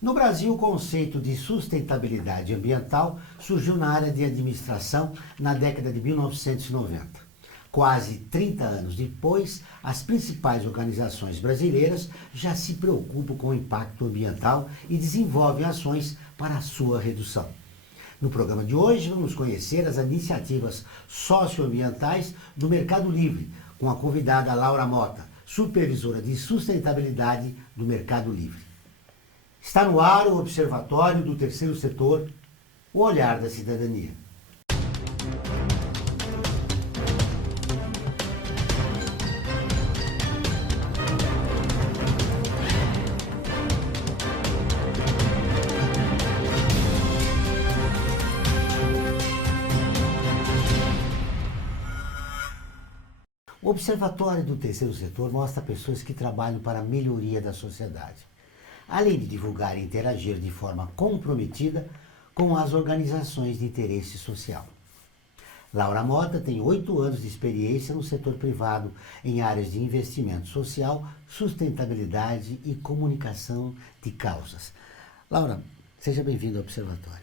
No Brasil, o conceito de sustentabilidade ambiental surgiu na área de administração na década de 1990. Quase 30 anos depois, as principais organizações brasileiras já se preocupam com o impacto ambiental e desenvolvem ações para a sua redução. No programa de hoje, vamos conhecer as iniciativas socioambientais do Mercado Livre, com a convidada Laura Mota, supervisora de sustentabilidade do Mercado Livre. Está no ar o Observatório do Terceiro Setor, o olhar da cidadania. O Observatório do Terceiro Setor mostra pessoas que trabalham para a melhoria da sociedade, além de divulgar e interagir de forma comprometida com as organizações de interesse social. Laura Mota tem 8 anos de experiência no setor privado em áreas de investimento social, sustentabilidade e comunicação de causas. Laura, seja bem-vinda ao Observatório.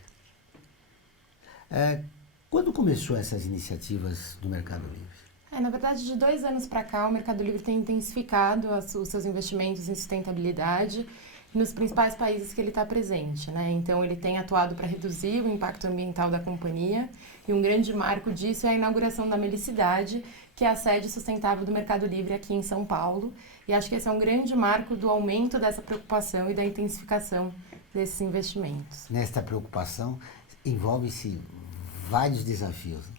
Quando começou essas iniciativas do Mercado Livre? Na verdade, de 2 anos para cá, o Mercado Livre tem intensificado os seus investimentos em sustentabilidade nos principais países que ele está presente, né? Então, ele tem atuado para reduzir o impacto ambiental da companhia e um grande marco disso é a inauguração da Melicidade, que é a sede sustentável do Mercado Livre aqui em São Paulo. E acho que esse é um grande marco do aumento dessa preocupação e da intensificação desses investimentos. Nesta preocupação, envolve-se vários desafios.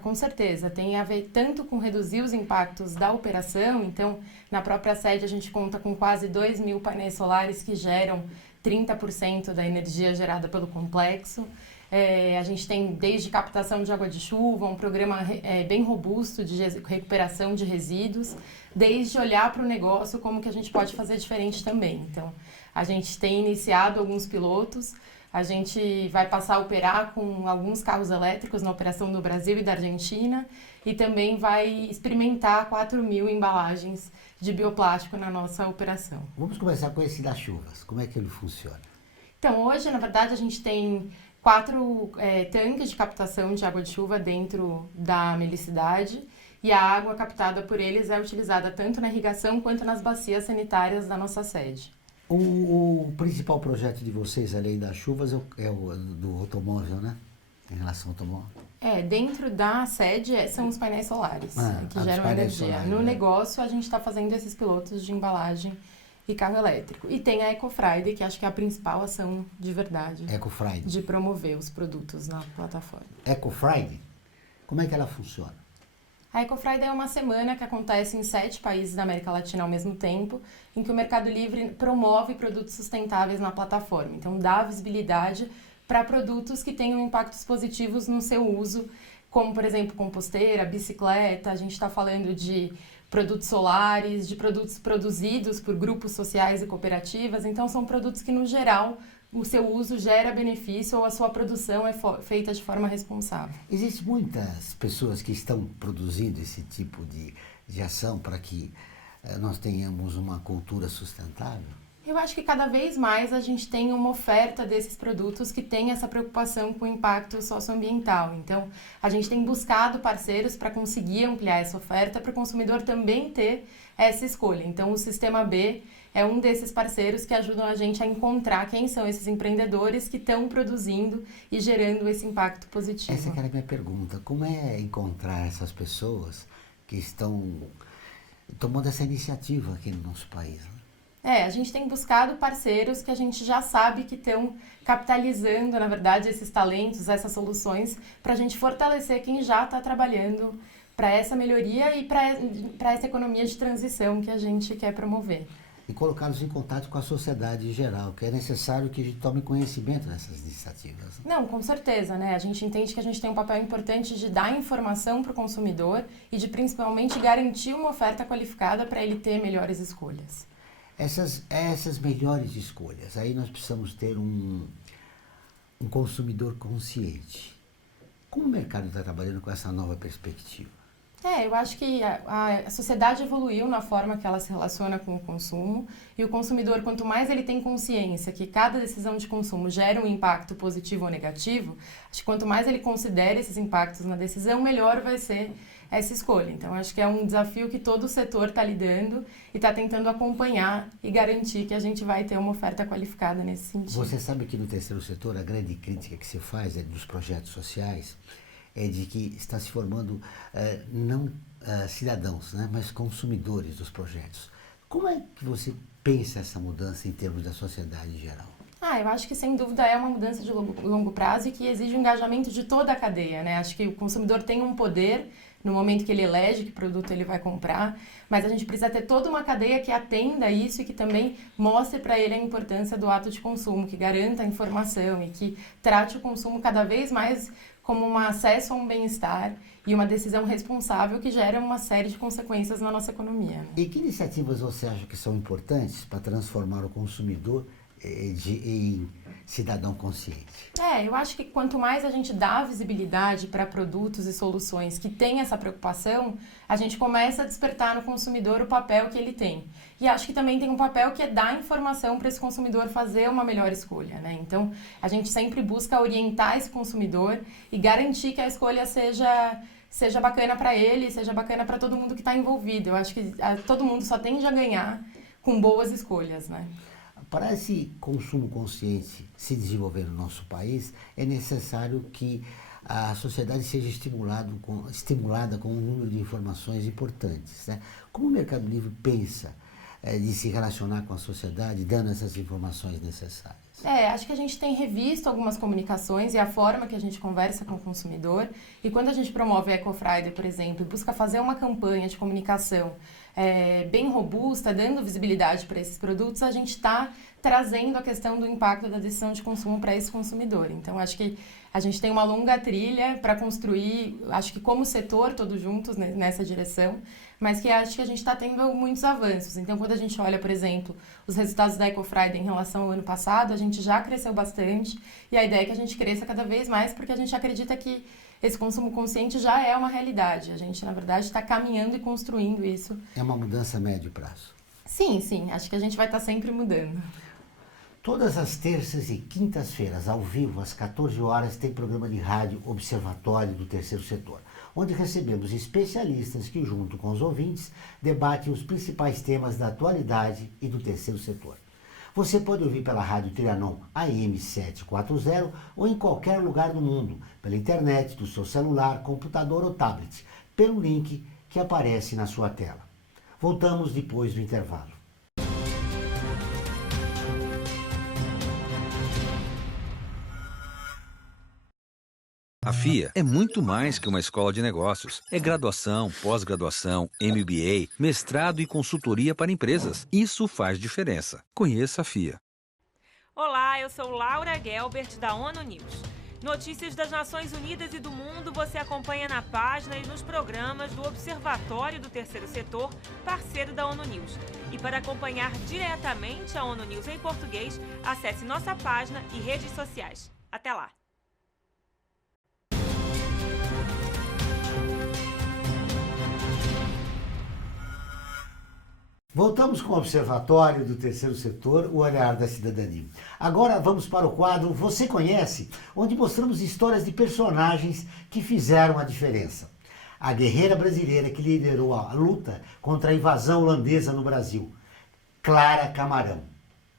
Com certeza. Tem a ver tanto com reduzir os impactos da operação. Então, na própria sede, a gente conta com quase 2.000 painéis solares que geram 30% da energia gerada pelo complexo. A gente tem desde captação de água de chuva, um programa bem robusto de recuperação de resíduos, desde olhar para o negócio como que a gente pode fazer diferente também. Então, a gente tem iniciado alguns pilotos. A gente vai passar a operar com alguns carros elétricos na operação do Brasil e da Argentina e também vai experimentar 4.000 embalagens de bioplástico na nossa operação. Vamos começar com esse das chuvas. Como é que ele funciona? Então, hoje, na verdade, a gente tem 4 tanques de captação de água de chuva dentro da Melicidade e a água captada por eles é utilizada tanto na irrigação quanto nas bacias sanitárias da nossa sede. O principal projeto de vocês, além das chuvas, é o do automóvel, né? Em relação ao automóvel. Dentro da sede são os painéis solares que geram energia. Solares, no negócio, a gente está fazendo esses pilotos de embalagem e carro elétrico. E tem a Eco Friday, que acho que é a principal ação de verdade. Eco Friday. De promover os produtos na plataforma. Eco Friday, como é que ela funciona? A Eco Friday é uma semana que acontece em 7 países da América Latina ao mesmo tempo, em que o Mercado Livre promove produtos sustentáveis na plataforma. Então, dá visibilidade para produtos que tenham impactos positivos no seu uso, como, por exemplo, composteira, bicicleta. A gente está falando de produtos solares, de produtos produzidos por grupos sociais e cooperativas. Então, são produtos que, no geral, o seu uso gera benefício ou a sua produção é feita de forma responsável. Existem muitas pessoas que estão produzindo esse tipo de ação para que nós tenhamos uma cultura sustentável? Eu acho que cada vez mais a gente tem uma oferta desses produtos que tem essa preocupação com o impacto socioambiental. Então, a gente tem buscado parceiros para conseguir ampliar essa oferta para o consumidor também ter essa escolha. Então, o Sistema B é um desses parceiros que ajudam a gente a encontrar quem são esses empreendedores que estão produzindo e gerando esse impacto positivo. Essa que era a minha pergunta. Como é encontrar essas pessoas que estão tomando essa iniciativa aqui no nosso país? A gente tem buscado parceiros que a gente já sabe que estão capitalizando, na verdade, esses talentos, essas soluções, para a gente fortalecer quem já está trabalhando para essa melhoria e para essa economia de transição que a gente quer promover. E colocá-los em contato com a sociedade em geral, que é necessário que a gente tome conhecimento dessas iniciativas. Não, com certeza, né? A gente entende que a gente tem um papel importante de dar informação para o consumidor e de principalmente garantir uma oferta qualificada para ele ter melhores escolhas. Essas melhores escolhas, aí nós precisamos ter um consumidor consciente. Como o mercado está trabalhando com essa nova perspectiva? Eu acho que a sociedade evoluiu na forma que ela se relaciona com o consumo e o consumidor, quanto mais ele tem consciência que cada decisão de consumo gera um impacto positivo ou negativo, acho que quanto mais ele considera esses impactos na decisão, melhor vai ser essa escolha. Então, acho que é um desafio que todo o setor está lidando e está tentando acompanhar e garantir que a gente vai ter uma oferta qualificada nesse sentido. Você sabe que no terceiro setor a grande crítica que se faz dos projetos sociais é de que está se formando não cidadãos, né, mas consumidores dos projetos. Como é que você pensa essa mudança em termos da sociedade em geral? Eu acho que sem dúvida é uma mudança de longo prazo e que exige um engajamento de toda a cadeia, né? Acho que o consumidor tem um poder no momento que ele elege que produto ele vai comprar, mas a gente precisa ter toda uma cadeia que atenda isso e que também mostre para ele a importância do ato de consumo, que garanta a informação e que trate o consumo cada vez mais como um acesso a um bem-estar e uma decisão responsável que gera uma série de consequências na nossa economia. Né? E que iniciativas você acha que são importantes para transformar o consumidor em cidadão consciente? Eu acho que quanto mais a gente dá visibilidade para produtos e soluções que têm essa preocupação, a gente começa a despertar no consumidor o papel que ele tem. E acho que também tem um papel que é dar informação para esse consumidor fazer uma melhor escolha, né? Então, a gente sempre busca orientar esse consumidor e garantir que a escolha seja bacana para ele, seja bacana para todo mundo que está envolvido. Eu acho que todo mundo só tende a ganhar com boas escolhas, né? Para esse consumo consciente se desenvolver no nosso país, é necessário que a sociedade seja estimulada com um número de informações importantes. Né? Como o Mercado Livre pensa de se relacionar com a sociedade, dando essas informações necessárias? Acho que a gente tem revisto algumas comunicações e a forma que a gente conversa com o consumidor. E quando a gente promove a Eco Friday, por exemplo, busca fazer uma campanha de comunicação bem robusta, dando visibilidade para esses produtos, a gente está trazendo a questão do impacto da decisão de consumo para esse consumidor. Então, acho que a gente tem uma longa trilha para construir, acho que como setor, todos juntos nessa direção, mas que acho que a gente está tendo muitos avanços. Então, quando a gente olha, por exemplo, os resultados da Eco Friday em relação ao ano passado, a gente já cresceu bastante e a ideia é que a gente cresça cada vez mais, porque a gente acredita que esse consumo consciente já é uma realidade. A gente, na verdade, está caminhando e construindo isso. É uma mudança a médio prazo? Sim. Acho que a gente vai estar sempre mudando. Todas as terças e quintas-feiras, ao vivo, às 14 horas, tem programa de rádio Observatório do Terceiro Setor, onde recebemos especialistas que, junto com os ouvintes, debatem os principais temas da atualidade e do terceiro setor. Você pode ouvir pela Rádio Trianon AM 740 ou em qualquer lugar do mundo, pela internet, do seu celular, computador ou tablet, pelo link que aparece na sua tela. Voltamos depois do intervalo. A FIA é muito mais que uma escola de negócios. É graduação, pós-graduação, MBA, mestrado e consultoria para empresas. Isso faz diferença. Conheça a FIA. Olá, eu sou Laura Gelbert, da ONU News. Notícias das Nações Unidas e do mundo você acompanha na página e nos programas do Observatório do Terceiro Setor, parceiro da ONU News. E para acompanhar diretamente a ONU News em português, acesse nossa página e redes sociais. Até lá! Voltamos com o Observatório do Terceiro Setor, o olhar da cidadania. Agora vamos para o quadro Você Conhece?, onde mostramos histórias de personagens que fizeram a diferença. A guerreira brasileira que liderou a luta contra a invasão holandesa no Brasil, Clara Camarão.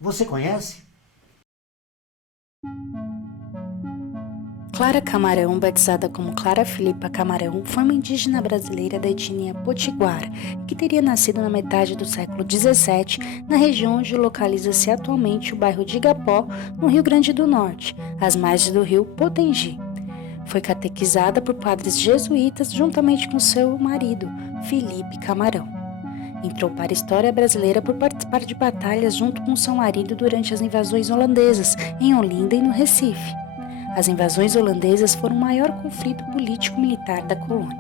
Você conhece? Clara Camarão, batizada como Clara Filipa Camarão, foi uma indígena brasileira da etnia Potiguara, que teria nascido na metade do século XVII, na região onde localiza-se atualmente o bairro de Igapó, no Rio Grande do Norte, às margens do rio Potengi. Foi catequizada por padres jesuítas juntamente com seu marido, Felipe Camarão. Entrou para a história brasileira por participar de batalhas junto com seu marido durante as invasões holandesas, em Olinda e no Recife. As invasões holandesas foram o maior conflito político-militar da colônia.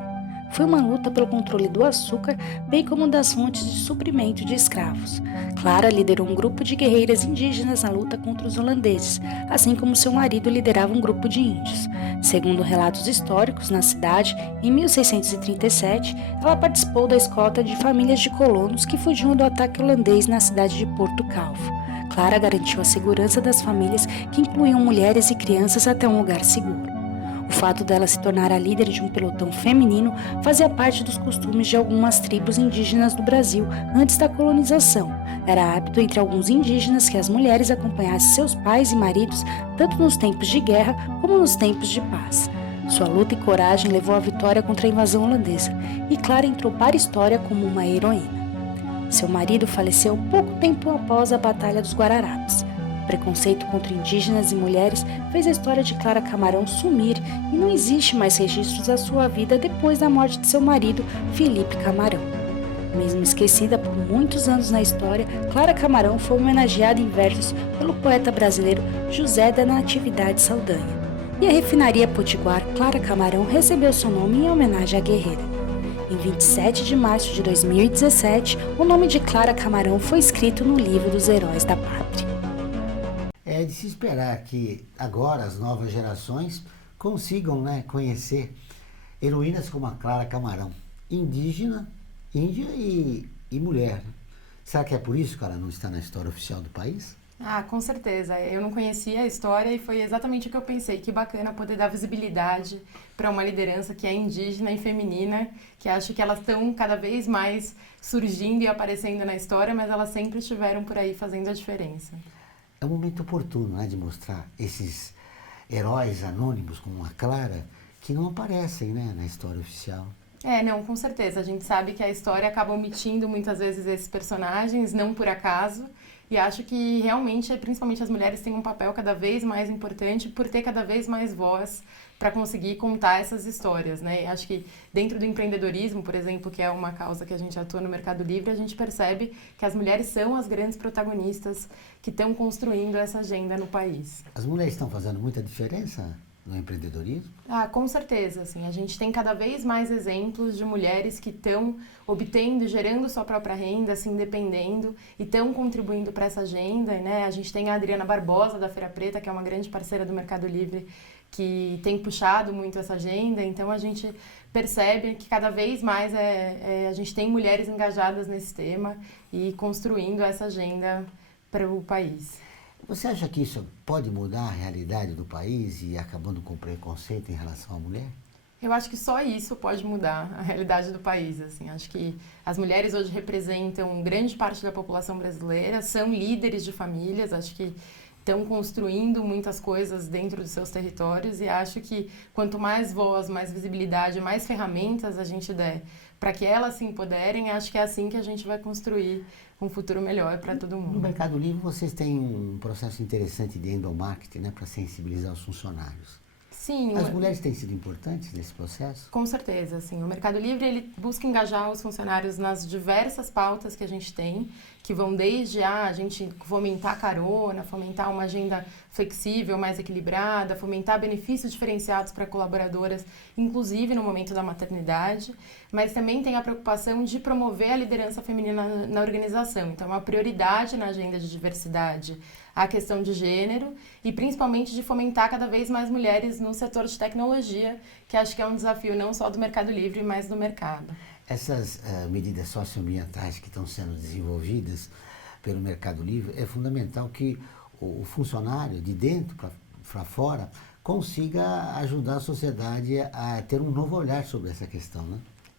foi uma luta pelo controle do açúcar, bem como das fontes de suprimento de escravos. Clara liderou um grupo de guerreiras indígenas na luta contra os holandeses, assim como seu marido liderava um grupo de índios. Segundo relatos históricos, na cidade, em 1637, ela participou da escolta de famílias de colonos que fugiam do ataque holandês na cidade de Porto Calvo. Clara garantiu a segurança das famílias, que incluíam mulheres e crianças, até um lugar seguro. O fato dela se tornar a líder de um pelotão feminino fazia parte dos costumes de algumas tribos indígenas do Brasil antes da colonização. Era hábito entre alguns indígenas que as mulheres acompanhassem seus pais e maridos tanto nos tempos de guerra como nos tempos de paz. Sua luta e coragem levou à vitória contra a invasão holandesa, e Clara entrou para a história como uma heroína. Seu marido faleceu pouco tempo após a Batalha dos Guararapes. O preconceito contra indígenas e mulheres fez a história de Clara Camarão sumir, e não existe mais registros da sua vida depois da morte de seu marido, Felipe Camarão. Mesmo esquecida por muitos anos na história, Clara Camarão foi homenageada em versos pelo poeta brasileiro José da Natividade Saldanha. E a refinaria Potiguar Clara Camarão recebeu seu nome em homenagem à guerreira. Em 27 de março de 2017, o nome de Clara Camarão foi escrito no livro dos Heróis da Pátria. É de se esperar que agora as novas gerações consigam, conhecer heroínas como a Clara Camarão, indígena, índia e mulher. Será que é por isso que ela não está na história oficial do país? Com certeza. Eu não conhecia a história e foi exatamente o que eu pensei. Que bacana poder dar visibilidade para uma liderança que é indígena e feminina, que acho que elas estão cada vez mais surgindo e aparecendo na história, mas elas sempre estiveram por aí fazendo a diferença. É um momento oportuno, de mostrar esses heróis anônimos como a Clara, que não aparecem, na história oficial. Não, com certeza. A gente sabe que a história acaba omitindo muitas vezes esses personagens, não por acaso. E acho que realmente, principalmente as mulheres, têm um papel cada vez mais importante por ter cada vez mais voz para conseguir contar essas histórias, E acho que dentro do empreendedorismo, por exemplo, que é uma causa que a gente atua no Mercado Livre, a gente percebe que as mulheres são as grandes protagonistas que estão construindo essa agenda no país. As mulheres estão fazendo muita diferença no empreendedorismo? Com certeza, assim, a gente tem cada vez mais exemplos de mulheres que estão obtendo, gerando sua própria renda, se independendo e estão contribuindo para essa agenda, A gente tem a Adriana Barbosa, da Feira Preta, que é uma grande parceira do Mercado Livre, que tem puxado muito essa agenda, então a gente percebe que cada vez mais a gente tem mulheres engajadas nesse tema e construindo essa agenda para o país. Você acha que isso pode mudar a realidade do país e acabando com o preconceito em relação à mulher? Eu acho que só isso pode mudar a realidade do país, assim. Acho que as mulheres hoje representam grande parte da população brasileira, são líderes de famílias, acho que estão construindo muitas coisas dentro dos seus territórios, e acho que quanto mais voz, mais visibilidade, mais ferramentas a gente der para que elas se empoderem, acho que é assim que a gente vai construir um futuro melhor para todo mundo. No Mercado Livre vocês têm um processo interessante de endomarketing, para sensibilizar os funcionários. Sim. As mulheres têm sido importantes nesse processo? Com certeza, sim. O Mercado Livre, ele busca engajar os funcionários nas diversas pautas que a gente tem, que vão desde a gente fomentar carona, fomentar uma agenda flexível, mais equilibrada, fomentar benefícios diferenciados para colaboradoras, inclusive no momento da maternidade, mas também tem a preocupação de promover a liderança feminina na organização. Então, uma prioridade na agenda de diversidade a questão de gênero e principalmente de fomentar cada vez mais mulheres no setor de tecnologia, que acho que é um desafio não só do Mercado Livre, mas do mercado. Essas medidas socioambientais que estão sendo desenvolvidas pelo Mercado Livre, é fundamental que o funcionário de dentro para fora consiga ajudar a sociedade a ter um novo olhar sobre essa questão,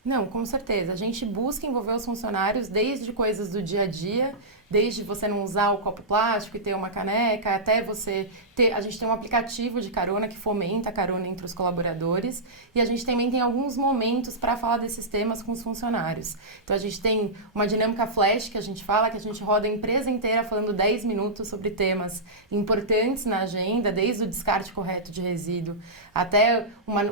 Não, com certeza. A gente busca envolver os funcionários desde coisas do dia a dia, desde você não usar o copo plástico e ter uma caneca, até você ter... A gente tem um aplicativo de carona que fomenta a carona entre os colaboradores, e a gente também tem alguns momentos para falar desses temas com os funcionários. Então, a gente tem uma dinâmica flash que a gente fala, que a gente roda a empresa inteira falando 10 minutos sobre temas importantes na agenda, desde o descarte correto de resíduo até uma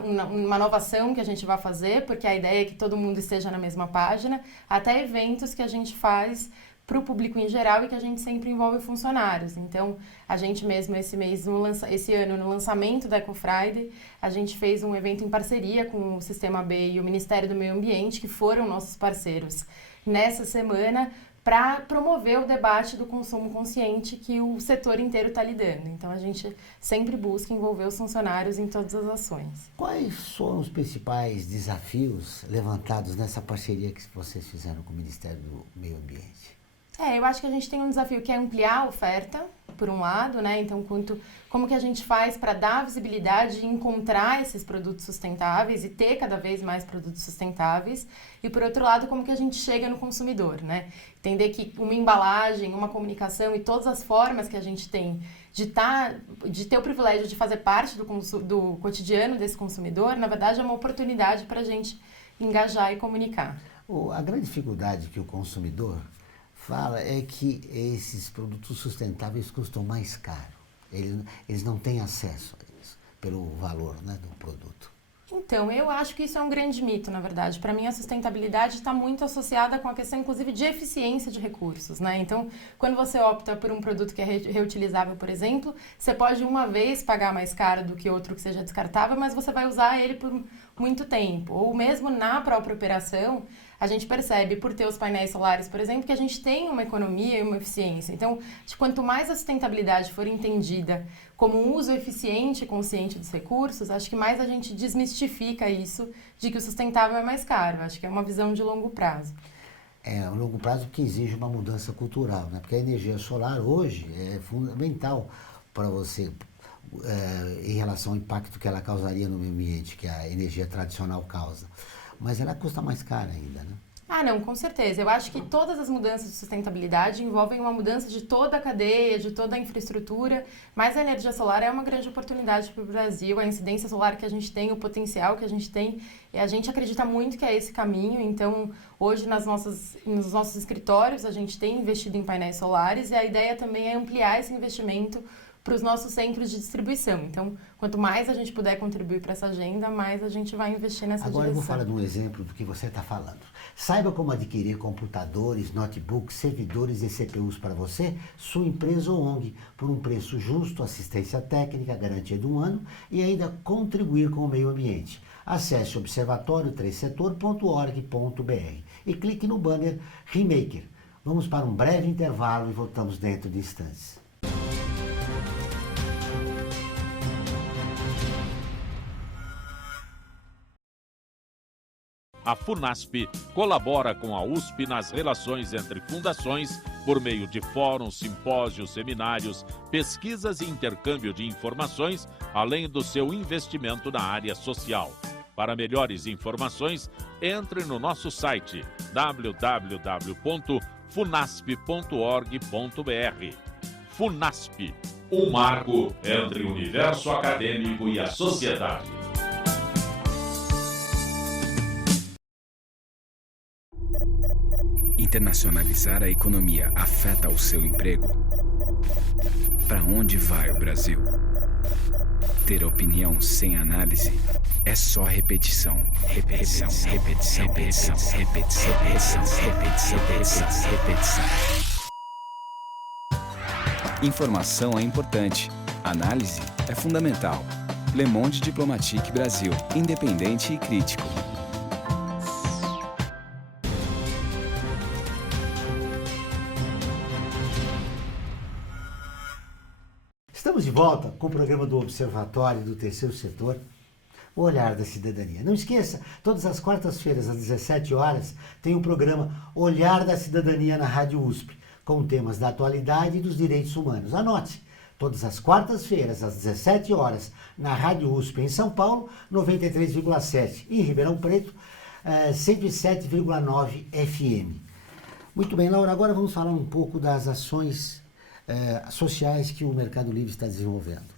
nova ação que a gente vai fazer, porque a ideia é que todo mundo esteja na mesma página, até eventos que a gente faz para o público em geral e que a gente sempre envolve funcionários. Então, a gente mesmo esse ano, no lançamento da Eco Friday, a gente fez um evento em parceria com o Sistema B e o Ministério do Meio Ambiente, que foram nossos parceiros nessa semana, para promover o debate do consumo consciente que o setor inteiro está lidando. Então, a gente sempre busca envolver os funcionários em todas as ações. Quais foram os principais desafios levantados nessa parceria que vocês fizeram com o Ministério do Meio Ambiente? Eu acho que a gente tem um desafio que é ampliar a oferta, por um lado, né? Então, como que a gente faz para dar visibilidade e encontrar esses produtos sustentáveis e ter cada vez mais produtos sustentáveis. E, por outro lado, como que a gente chega no consumidor, né? Entender que uma embalagem, uma comunicação e todas as formas que a gente tem de ter o privilégio de fazer parte do cotidiano desse consumidor, na verdade, é uma oportunidade para a gente engajar e comunicar. A grande dificuldade que o consumidor fala é que esses produtos sustentáveis custam mais caro. Eles não têm acesso a isso, pelo valor, né, do produto. Então, eu acho que isso é um grande mito, na verdade. Para mim, a sustentabilidade está muito associada com a questão, inclusive, de eficiência de recursos, né? Então, quando você opta por um produto que é reutilizável, por exemplo, você pode uma vez pagar mais caro do que outro que seja descartável, mas você vai usar ele por muito tempo. Ou mesmo na própria operação, a gente percebe, por ter os painéis solares, por exemplo, que a gente tem uma economia e uma eficiência. Então, quanto mais a sustentabilidade for entendida como um uso eficiente e consciente dos recursos, acho que mais a gente desmistifica isso de que o sustentável é mais caro. Acho que é uma visão de longo prazo. É, um longo prazo que exige uma mudança cultural, né? Porque a energia solar hoje é fundamental para você, em relação ao impacto que ela causaria no meio ambiente, que a energia tradicional causa. Mas ela custa mais cara ainda, né? Não, com certeza. Eu acho que todas as mudanças de sustentabilidade envolvem uma mudança de toda a cadeia, de toda a infraestrutura, mas a energia solar é uma grande oportunidade para o Brasil, a incidência solar que a gente tem, o potencial que a gente tem, e a gente acredita muito que é esse caminho. Então, hoje nos nossos escritórios a gente tem investido em painéis solares e a ideia também é ampliar esse investimento para os nossos centros de distribuição. Então, quanto mais a gente puder contribuir para essa agenda, mais a gente vai investir nessa direção. Agora eu vou falar de um exemplo do que você está falando. Saiba como adquirir computadores, notebooks, servidores e CPUs para você, sua empresa ou ONG, por um preço justo, assistência técnica, garantia de 1 ano e ainda contribuir com o meio ambiente. Acesse observatório3setor.org.br e clique no banner Remaker. Vamos para um breve intervalo e voltamos dentro de instantes. A FUNASP colabora com a USP nas relações entre fundações por meio de fóruns, simpósios, seminários, pesquisas e intercâmbio de informações, além do seu investimento na área social. Para melhores informações, entre no nosso site www.funasp.org.br. FUNASP, um marco entre o universo acadêmico e a sociedade. Internacionalizar a economia afeta o seu emprego? Para onde vai o Brasil? Ter opinião sem análise é só repetição. Repetição, repetição, repetição, repetição, repetição, repetição, repetição, repetição. Informação é importante. Análise é fundamental. Le Monde Diplomatique Brasil. Independente e crítico. Estamos de volta com o programa do Observatório do Terceiro Setor, o Olhar da Cidadania. Não esqueça, todas as quartas-feiras, às 17 horas, tem o programa Olhar da Cidadania na Rádio USP, com temas da atualidade e dos direitos humanos. Anote, todas as quartas-feiras, às 17 horas, na Rádio USP em São Paulo, 93,7, e em Ribeirão Preto, 107,9 FM. Muito bem, Laura, agora vamos falar um pouco das ações sociais que o Mercado Livre está desenvolvendo.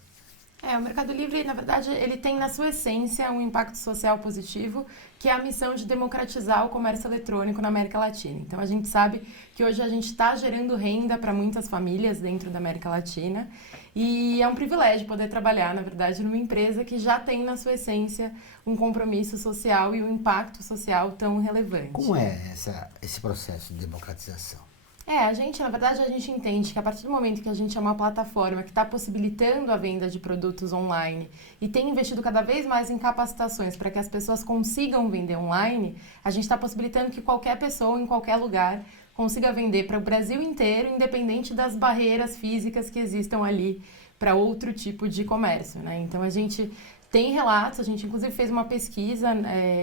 O Mercado Livre, na verdade, ele tem na sua essência um impacto social positivo, que é a missão de democratizar o comércio eletrônico na América Latina. Então, a gente sabe que hoje a gente está gerando renda para muitas famílias dentro da América Latina e é um privilégio poder trabalhar, na verdade, numa empresa que já tem na sua essência um compromisso social e um impacto social tão relevante. Como é esse processo de democratização? Na verdade, a gente entende que a partir do momento que a gente é uma plataforma que está possibilitando a venda de produtos online e tem investido cada vez mais em capacitações para que as pessoas consigam vender online, a gente está possibilitando que qualquer pessoa, em qualquer lugar, consiga vender para o Brasil inteiro, independente das barreiras físicas que existam ali para outro tipo de comércio, né? Então, a gente tem relatos, a gente inclusive fez uma pesquisa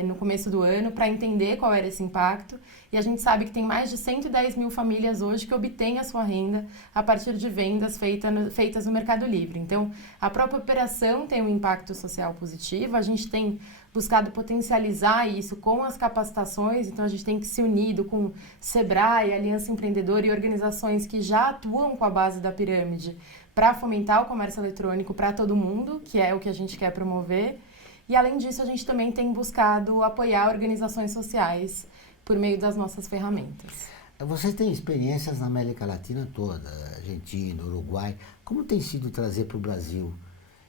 no começo do ano para entender qual era esse impacto, e a gente sabe que tem mais de 110 mil famílias hoje que obtêm a sua renda a partir de vendas feitas no Mercado Livre. Então, a própria operação tem um impacto social positivo, a gente tem buscado potencializar isso com as capacitações, então a gente tem que se unido com Sebrae, Aliança Empreendedora e organizações que já atuam com a base da pirâmide para fomentar o comércio eletrônico para todo mundo, que é o que a gente quer promover. E, além disso, a gente também tem buscado apoiar organizações sociais por meio das nossas ferramentas. Vocês têm experiências na América Latina toda, Argentina, Uruguai. Como tem sido trazer para o Brasil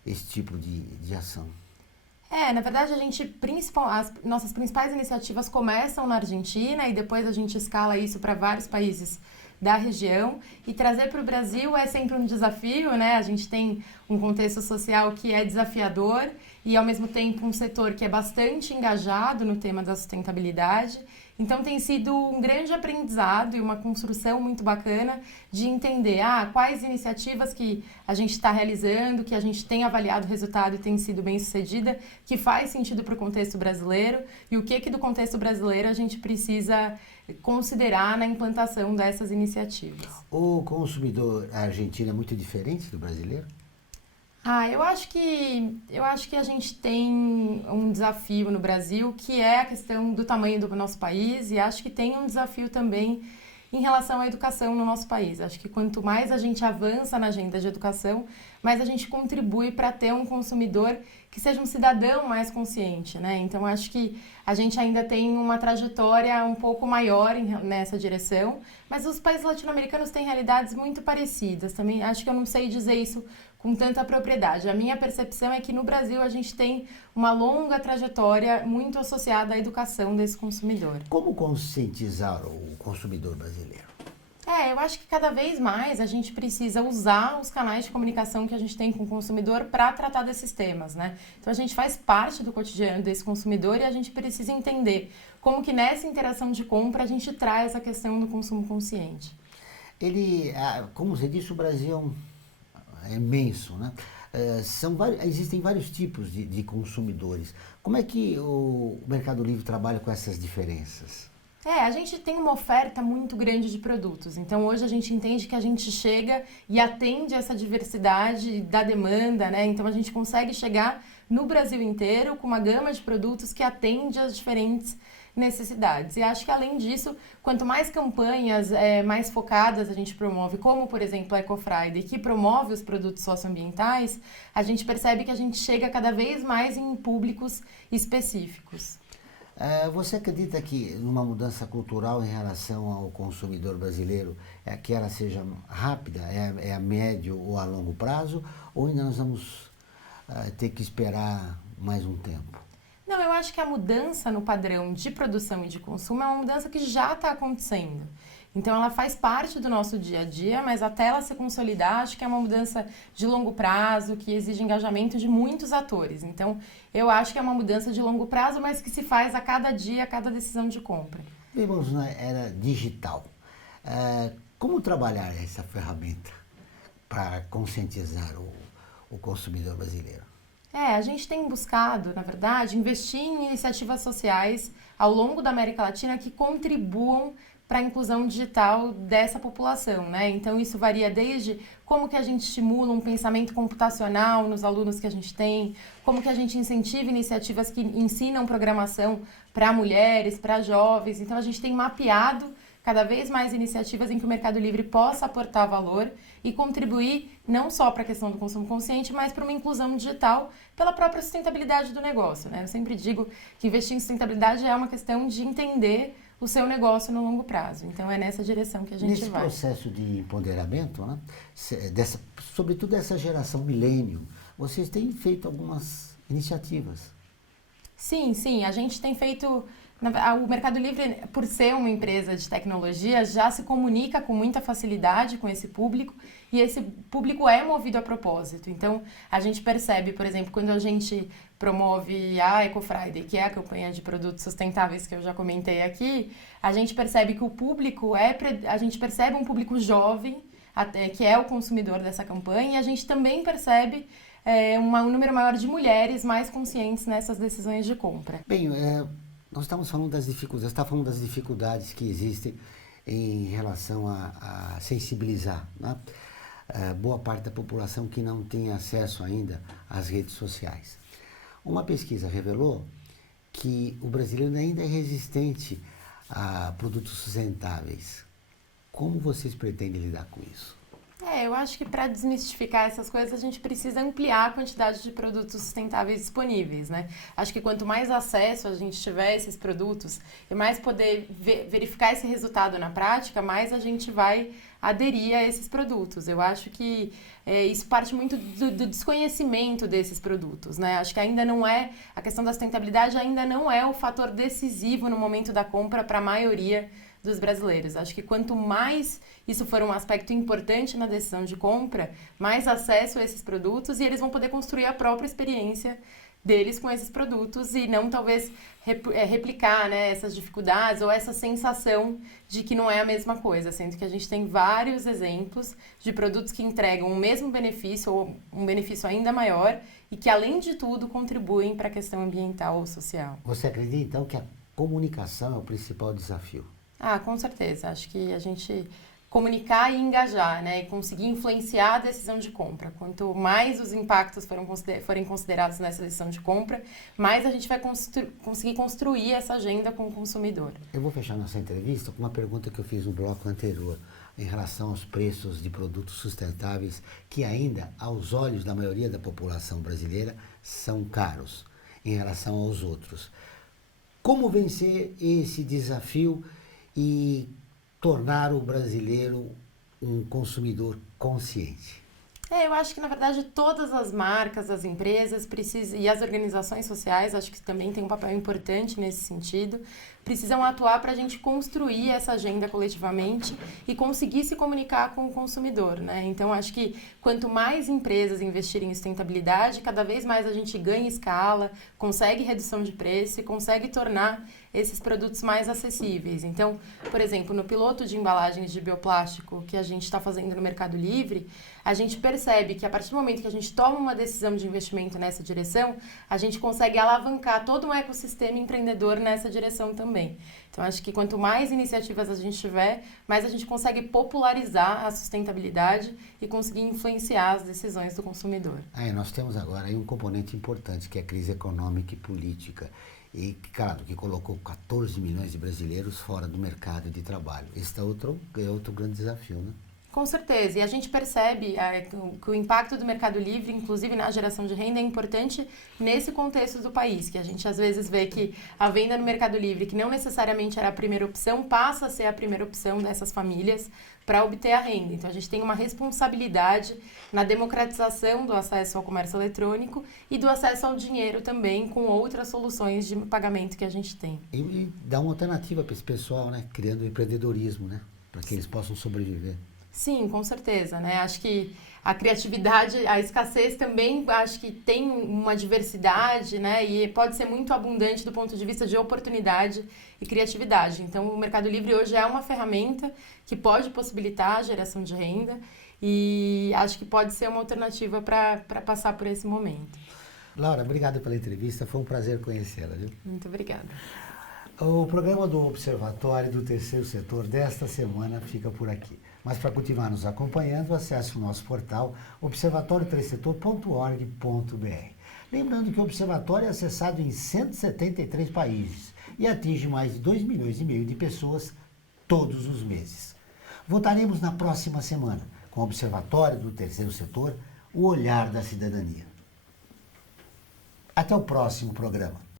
esse tipo de ação? Na verdade, as nossas principais iniciativas começam na Argentina e depois a gente escala isso para vários países da região, e trazer para o Brasil é sempre um desafio, né? A gente tem um contexto social que é desafiador e, ao mesmo tempo, um setor que é bastante engajado no tema da sustentabilidade. Então, tem sido um grande aprendizado e uma construção muito bacana de entender quais iniciativas que a gente está realizando, que a gente tem avaliado o resultado e tem sido bem sucedida, que faz sentido para o contexto brasileiro, e o que do contexto brasileiro a gente precisa considerar na implantação dessas iniciativas. O consumidor argentino é muito diferente do brasileiro? Eu acho que a gente tem um desafio no Brasil, que é a questão do tamanho do nosso país, e acho que tem um desafio também em relação à educação no nosso país. Acho que quanto mais a gente avança na agenda de educação, mais a gente contribui para ter um consumidor que seja um cidadão mais consciente, né? Então, acho que a gente ainda tem uma trajetória um pouco maior nessa direção, mas os países latino-americanos têm realidades muito parecidas. Também acho que eu não sei dizer isso com tanta propriedade. A minha percepção é que no Brasil a gente tem uma longa trajetória muito associada à educação desse consumidor. Como conscientizar o consumidor brasileiro? Eu acho que cada vez mais a gente precisa usar os canais de comunicação que a gente tem com o consumidor para tratar desses temas, né? Então, a gente faz parte do cotidiano desse consumidor e a gente precisa entender como que nessa interação de compra a gente traz a questão do consumo consciente. Como você disse, o Brasil é imenso, né? Existem vários tipos de consumidores. Como é que o Mercado Livre trabalha com essas diferenças? A gente tem uma oferta muito grande de produtos. Então, hoje a gente entende que a gente chega e atende essa diversidade da demanda, né? Então, a gente consegue chegar no Brasil inteiro com uma gama de produtos que atende às diferentes necessidades. E acho que, além disso, quanto mais campanhas mais focadas a gente promove, como, por exemplo, a Eco Friday, que promove os produtos socioambientais, a gente percebe que a gente chega cada vez mais em públicos específicos. Você acredita que numa mudança cultural em relação ao consumidor brasileiro, que ela seja rápida, a médio ou a longo prazo, ou ainda nós vamos ter que esperar mais um tempo? Não, eu acho que a mudança no padrão de produção e de consumo é uma mudança que já está acontecendo. Então, ela faz parte do nosso dia a dia, mas até ela se consolidar, acho que é uma mudança de longo prazo, que exige engajamento de muitos atores. Então, eu acho que é uma mudança de longo prazo, mas que se faz a cada dia, a cada decisão de compra. Vivemos na era digital. Como trabalhar essa ferramenta para conscientizar o consumidor brasileiro? A gente tem buscado, na verdade, investir em iniciativas sociais ao longo da América Latina que contribuam para a inclusão digital dessa população, né? Então, isso varia desde como que a gente estimula um pensamento computacional nos alunos que a gente tem, como que a gente incentiva iniciativas que ensinam programação para mulheres, para jovens. Então, a gente tem mapeado cada vez mais iniciativas em que o Mercado Livre possa aportar valor e contribuir não só para a questão do consumo consciente, mas para uma inclusão digital pela própria sustentabilidade do negócio, né? Eu sempre digo que investir em sustentabilidade é uma questão de entender o seu negócio no longo prazo. Então, é nessa direção que a gente vai. Nesse processo de empoderamento, né, sobretudo dessa geração milênio, vocês têm feito algumas iniciativas. Sim. A gente tem feito O Mercado Livre, por ser uma empresa de tecnologia, já se comunica com muita facilidade com esse público e esse público é movido a propósito. Então, a gente percebe, por exemplo, quando a gente promove a Eco Friday, que é a campanha de produtos sustentáveis que eu já comentei aqui, a gente percebe que o público a gente percebe um público jovem, que é o consumidor dessa campanha, e a gente também percebe um número maior de mulheres mais conscientes nessas decisões de compra. Bem, nós estamos falando das dificuldades, você está falando das dificuldades que existem em relação a sensibilizar, né? Boa parte da população que não tem acesso ainda às redes sociais. Uma pesquisa revelou que o brasileiro ainda é resistente a produtos sustentáveis. Como vocês pretendem lidar com isso? Eu acho que para desmistificar essas coisas a gente precisa ampliar a quantidade de produtos sustentáveis disponíveis, né? Acho que quanto mais acesso a gente tiver a esses produtos e mais poder verificar esse resultado na prática, mais a gente vai aderir a esses produtos. Eu acho que isso parte muito do desconhecimento desses produtos, né? Acho que ainda não a questão da sustentabilidade ainda não é o fator decisivo no momento da compra para a maioria dos brasileiros. Acho que quanto mais isso for um aspecto importante na decisão de compra, mais acesso a esses produtos e eles vão poder construir a própria experiência deles com esses produtos e não talvez replicar, né, essas dificuldades ou essa sensação de que não é a mesma coisa, sendo que a gente tem vários exemplos de produtos que entregam o mesmo benefício ou um benefício ainda maior e que, além de tudo, contribuem para a questão ambiental ou social. Você acredita, então, que a comunicação é o principal desafio? Com certeza. Acho que a gente comunicar e engajar, né, e conseguir influenciar a decisão de compra. Quanto mais os impactos forem considerados nessa decisão de compra, mais a gente vai conseguir construir essa agenda com o consumidor. Eu vou fechar nossa entrevista com uma pergunta que eu fiz no bloco anterior, em relação aos preços de produtos sustentáveis, que ainda, aos olhos da maioria da população brasileira, são caros em relação aos outros. Como vencer esse desafio e tornar o brasileiro um consumidor consciente? Eu acho que, na verdade, todas as marcas, as empresas e as organizações sociais, acho que também tem um papel importante nesse sentido, precisam atuar para a gente construir essa agenda coletivamente e conseguir se comunicar com o consumidor, né? Então, acho que quanto mais empresas investirem em sustentabilidade, cada vez mais a gente ganha escala, consegue redução de preço e consegue tornar esses produtos mais acessíveis. Então, por exemplo, no piloto de embalagens de bioplástico que a gente está fazendo no Mercado Livre, a gente percebe que a partir do momento que a gente toma uma decisão de investimento nessa direção, a gente consegue alavancar todo um ecossistema empreendedor nessa direção também. Então, acho que quanto mais iniciativas a gente tiver, mais a gente consegue popularizar a sustentabilidade e conseguir influenciar as decisões do consumidor. Nós temos agora aí um componente importante, que é a crise econômica e política. E, claro, que colocou 14 milhões de brasileiros fora do mercado de trabalho. Esse é outro grande desafio, né? Com certeza, e a gente percebe que o impacto do Mercado Livre, inclusive na geração de renda, é importante nesse contexto do país, que a gente às vezes vê que a venda no Mercado Livre, que não necessariamente era a primeira opção, passa a ser a primeira opção dessas famílias para obter a renda. Então, a gente tem uma responsabilidade na democratização do acesso ao comércio eletrônico e do acesso ao dinheiro também, com outras soluções de pagamento que a gente tem. E dá uma alternativa para esse pessoal, né? Criando empreendedorismo, né? Para que eles possam sobreviver. Sim, com certeza, né? Acho que a criatividade, a escassez também, acho que tem uma diversidade, né? E pode ser muito abundante do ponto de vista de oportunidade e criatividade. Então, o Mercado Livre hoje é uma ferramenta que pode possibilitar a geração de renda e acho que pode ser uma alternativa para passar por esse momento. Laura, obrigado pela entrevista, foi um prazer conhecê-la, viu? Muito obrigada. O programa do Observatório do Terceiro Setor desta semana fica por aqui. Mas para continuar nos acompanhando, acesse o nosso portal observatorioterceirsetor.org.br. Lembrando que o Observatório é acessado em 173 países e atinge mais de 2,5 milhões de pessoas todos os meses. Voltaremos na próxima semana com o Observatório do Terceiro Setor, o olhar da cidadania. Até o próximo programa.